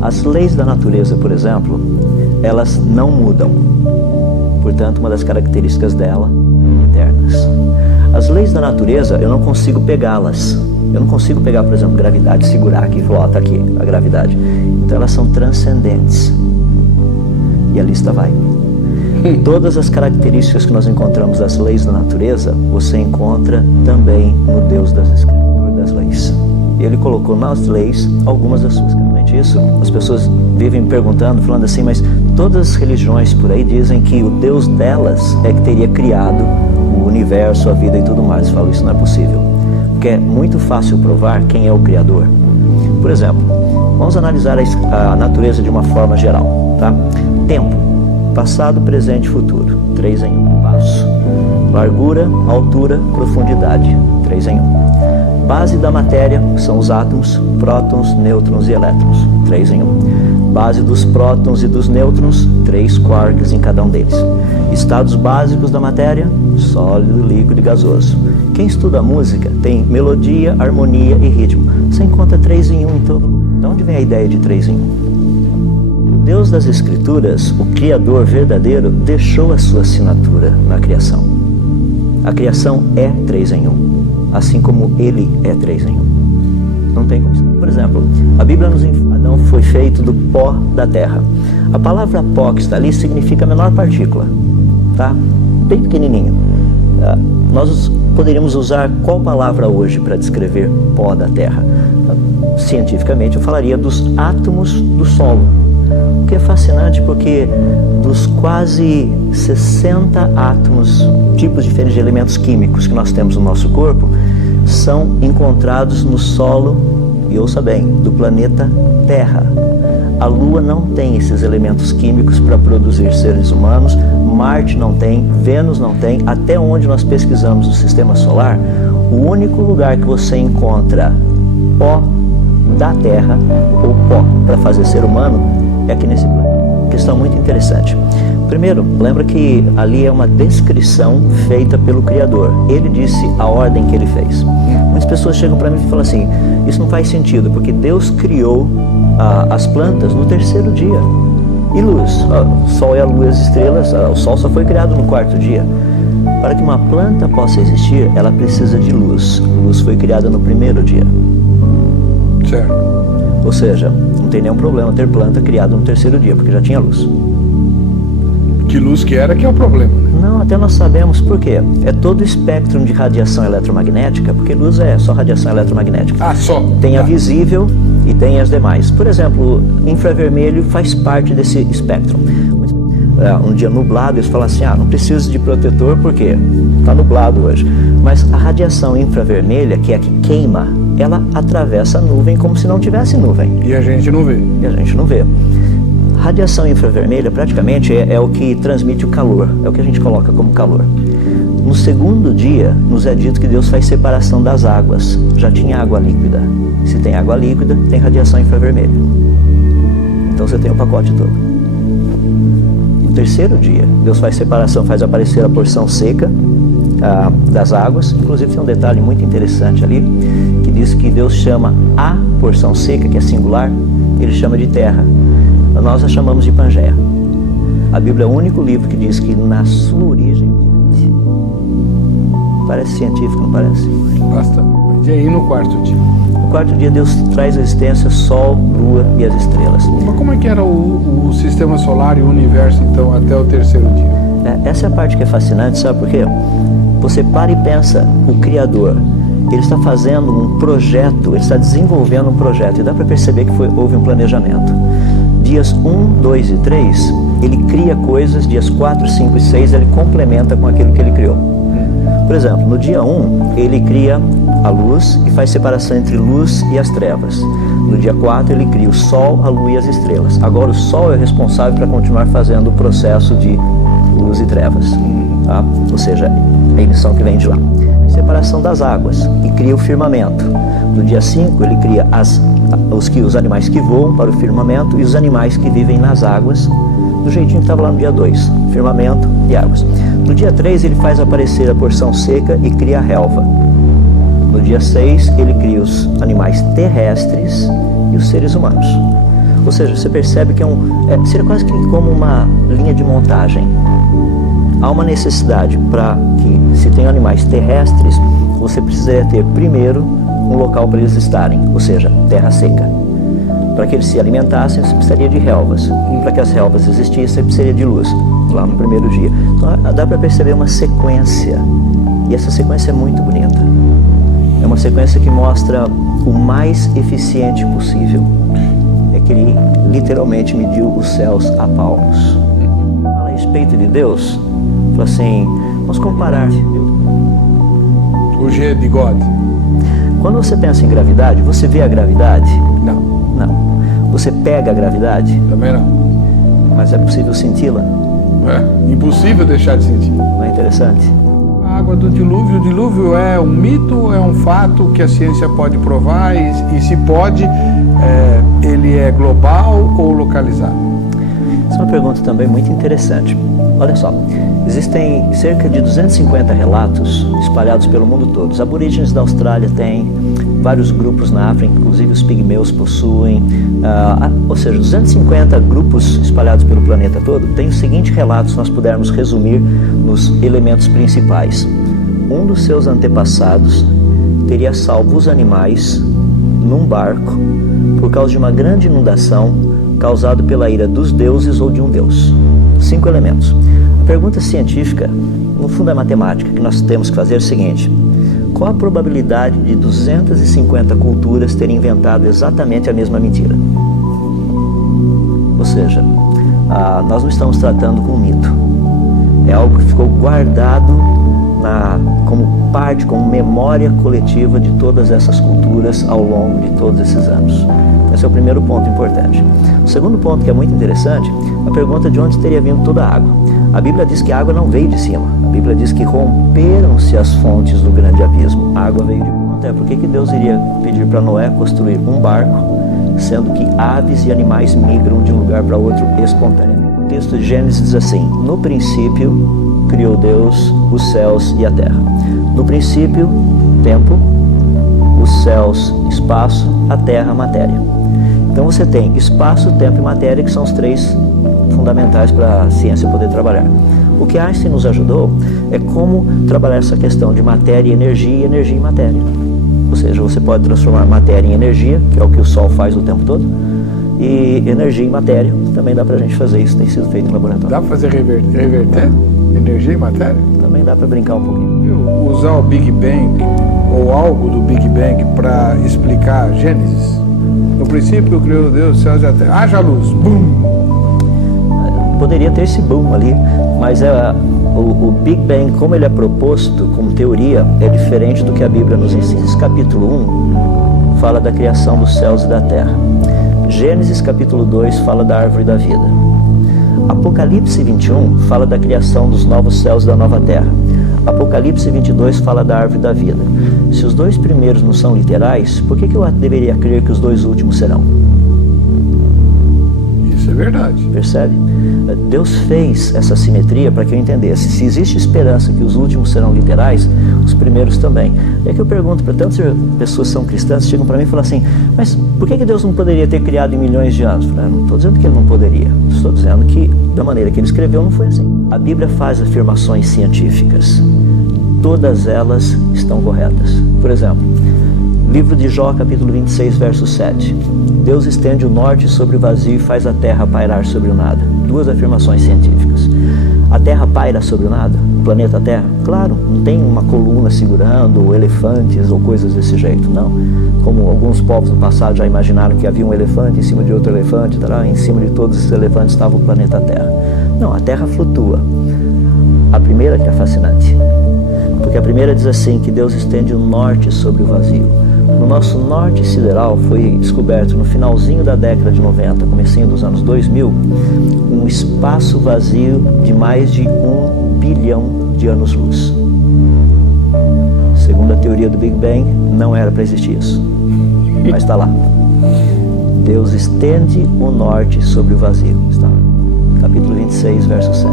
As leis da natureza, por exemplo, elas não mudam. Portanto, uma das características dela é eternas. As leis da natureza, eu não consigo pegá-las. Eu não consigo pegar, por exemplo, gravidade, segurar aqui e falar, ó, tá aqui a gravidade. Então elas são transcendentes. E a lista vai. Todas as características que nós encontramos das leis da natureza, você encontra também no Deus das Escrituras, das leis. Ele colocou nas leis algumas das suas características. Isso, as pessoas vivem perguntando, falando assim, mas todas as religiões por aí dizem que o Deus delas é que teria criado o universo, a vida e tudo mais. Eu falo, isso não é possível. Porque é muito fácil provar quem é o Criador. Por exemplo, vamos analisar a natureza de uma forma geral, tá? Tempo, passado, presente e futuro, 3 em 1. Passo, largura, altura, profundidade, 3 em 1. Base da matéria são os átomos, prótons, nêutrons e elétrons, 3 em 1. Base dos prótons e dos nêutrons, 3 quarks em cada um deles. Estados básicos da matéria, sólido, líquido e gasoso. Quem estuda música tem melodia, harmonia e ritmo. Você encontra 3 em 1 em todo lugar. De onde vem a ideia de 3 em 1? O Deus das Escrituras, o Criador verdadeiro, deixou a sua assinatura na criação. A criação é 3 em 1. Assim como ele é 3 em 1. Não tem como. Por exemplo, a Bíblia nos informa que Adão foi feito do pó da terra. A palavra pó que está ali significa a menor partícula, tá? Bem pequenininho. Nós poderíamos usar qual palavra hoje para descrever pó da terra? Cientificamente eu falaria dos átomos do solo. O que é fascinante porque dos quase 60 átomos, tipos diferentes de elementos químicos que nós temos no nosso corpo, são encontrados no solo, e ouça bem, do planeta Terra. A Lua não tem esses elementos químicos para produzir seres humanos, Marte não tem, Vênus não tem. Até onde nós pesquisamos o sistema solar, o único lugar que você encontra pó da Terra, ou pó para fazer ser humano, é aqui nesse planeta. Questão muito interessante. Primeiro, lembra que ali é uma descrição feita pelo Criador. Ele disse a ordem que ele fez. Muitas pessoas chegam para mim e falam assim, isso não faz sentido, porque Deus criou as plantas no 3º dia. E luz? O Sol e a Lua e as estrelas, o Sol só foi criado no 4º dia. Para que uma planta possa existir, ela precisa de luz. A luz foi criada no 1º dia. Certo. Ou seja, não tem nenhum problema ter planta criada no 3º dia, porque já tinha luz. Que luz que era que é o problema, né? Não, até nós sabemos por quê. É todo o espectro de radiação eletromagnética, porque luz é só radiação eletromagnética. Ah, só? Tem a visível e tem as demais. Por exemplo, infravermelho faz parte desse espectro. Um dia nublado, eles falam assim, não preciso de protetor porque está nublado hoje. Mas a radiação infravermelha, que é a que queima, ela atravessa a nuvem como se não tivesse nuvem. E a gente não vê. E a gente não vê. Radiação infravermelha praticamente é o que transmite o calor, é o que a gente coloca como calor. No 2º dia, nos é dito que Deus faz separação das águas. Já tinha água líquida. Se tem água líquida, tem radiação infravermelha. Então você tem o pacote todo. No 3º dia, Deus faz separação, faz aparecer a porção seca das águas. Inclusive tem um detalhe muito interessante ali, que diz que Deus chama a porção seca, que é singular, ele chama de terra. Nós a chamamos de Pangeia. A Bíblia é o único livro que diz que na sua origem... Parece científico, não parece? Basta. E aí no 4º dia? No 4º dia Deus traz à existência Sol, Lua e as estrelas. Mas como é que era o sistema solar e o universo então até o 3º dia? Essa é a parte que é fascinante, sabe por quê? Você para e pensa, o Criador, ele está fazendo um projeto, ele está desenvolvendo um projeto, e dá para perceber que houve um planejamento. Dias 1, 2 e 3, ele cria coisas, dias 4, 5 e 6, ele complementa com aquilo que ele criou. Por exemplo, no dia 1, ele cria a luz e faz separação entre luz e as trevas. No dia 4, ele cria o Sol, a Lua e as estrelas. Agora o Sol é responsável para continuar fazendo o processo de luz e trevas. Tá? Ou seja, a emissão que vem de lá. Separação das águas e cria o firmamento. No dia 5, ele cria os animais que voam para o firmamento e os animais que vivem nas águas, do jeitinho que estava lá no dia 2, firmamento e águas. No dia 3, ele faz aparecer a porção seca e cria a relva. No dia 6, ele cria os animais terrestres e os seres humanos. Ou seja, você percebe que seria quase que como uma linha de montagem. Há uma necessidade para que, se tem animais terrestres, você precisaria ter primeiro um local para eles estarem, ou seja, terra seca. Para que eles se alimentassem, você precisaria de relvas. Para que as relvas existissem, você precisaria de luz, lá no primeiro dia. Então dá para perceber uma sequência, e essa sequência é muito bonita. É uma sequência que mostra o mais eficiente possível. É que ele literalmente mediu os céus a palmos. Fala a respeito de Deus, fala assim, vamos comparar. O G de God. Quando você pensa em gravidade, você vê a gravidade? Não. Não. Você pega a gravidade? Também não. Mas é possível senti-la? É impossível deixar de sentir. Não é interessante? A água do dilúvio. O dilúvio é um mito, é um fato que a ciência pode provar e se pode, ele é global ou localizado? Essa é uma pergunta também muito interessante. Olha só, existem cerca de 250 relatos espalhados pelo mundo todo. Os aborígenes da Austrália têm, vários grupos na África, inclusive os pigmeus possuem, ou seja, 250 grupos espalhados pelo planeta todo. Tem o seguinte relato, se nós pudermos resumir nos elementos principais. Um dos seus antepassados teria salvo os animais num barco por causa de uma grande inundação causada pela ira dos deuses ou de um deus. 5 elementos. A pergunta científica, no fundo é matemática, que nós temos que fazer é o seguinte: qual a probabilidade de 250 culturas terem inventado exatamente a mesma mentira? Ou seja, nós não estamos tratando com um mito. É algo que ficou guardado como parte, como memória coletiva de todas essas culturas ao longo de todos esses anos. Esse é o primeiro ponto importante. O segundo ponto, que é muito interessante, a pergunta de onde teria vindo toda a água. A Bíblia diz que a água não veio de cima. A Bíblia diz que romperam-se as fontes do grande abismo. A água veio de baixo. Por que Deus iria pedir para Noé construir um barco, sendo que aves e animais migram de um lugar para outro espontaneamente? O texto de Gênesis diz assim: no princípio criou Deus os céus e a terra. No princípio, tempo, os céus, espaço, a terra, matéria. Então você tem espaço, tempo e matéria, que são os 3 fundamentais para a ciência poder trabalhar. O que Einstein nos ajudou é como trabalhar essa questão de matéria e energia em matéria. Ou seja, você pode transformar matéria em energia, que é o que o Sol faz o tempo todo, e energia em matéria, também dá para a gente fazer isso, tem sido feito em laboratório. Dá para fazer reverter energia em matéria? Também dá para brincar um pouquinho. Usar o Big Bang ou algo do Big Bang para explicar Gênesis? No princípio criou Deus os céus e a terra. Haja luz, bum! Poderia ter esse boom ali, mas o Big Bang, como ele é proposto como teoria, é diferente do que a Bíblia nos ensina. Capítulo 1 fala da criação dos céus e da terra. Gênesis capítulo 2 fala da árvore da vida. Apocalipse 21 fala da criação dos novos céus e da nova terra. Apocalipse 22 fala da árvore da vida. Se os 2 primeiros não são literais, por que eu deveria crer que os 2 últimos serão? Isso é verdade. Percebe? Deus fez essa simetria para que eu entendesse. Se existe esperança que os últimos serão literais, os primeiros também. É que eu pergunto para tantas pessoas que são cristãs, chegam para mim e falam assim: mas por que Deus não poderia ter criado em milhões de anos? Eu não estou dizendo que ele não poderia. Estou dizendo que da maneira que ele escreveu não foi assim. A Bíblia faz afirmações científicas. Todas elas estão corretas. Por exemplo, livro de Jó, capítulo 26, verso 7. Deus estende o norte sobre o vazio e faz a terra pairar sobre o nada. 2 afirmações científicas. A terra paira sobre o nada? O planeta Terra? Claro, não tem uma coluna segurando, ou elefantes ou coisas desse jeito, não. Como alguns povos no passado já imaginaram que havia um elefante em cima de outro elefante, em cima de todos esses elefantes estava o planeta Terra. Não, a Terra flutua. A primeira que é fascinante, porque a primeira diz assim, que Deus estende o norte sobre o vazio. No nosso norte sideral foi descoberto no finalzinho da década de 90, comecinho dos anos 2000, um espaço vazio de mais de 1 bilhão de anos-luz. Segundo a teoria do Big Bang, não era para existir isso, mas está lá. Deus estende o norte sobre o vazio. Está lá. Capítulo 26, verso 7.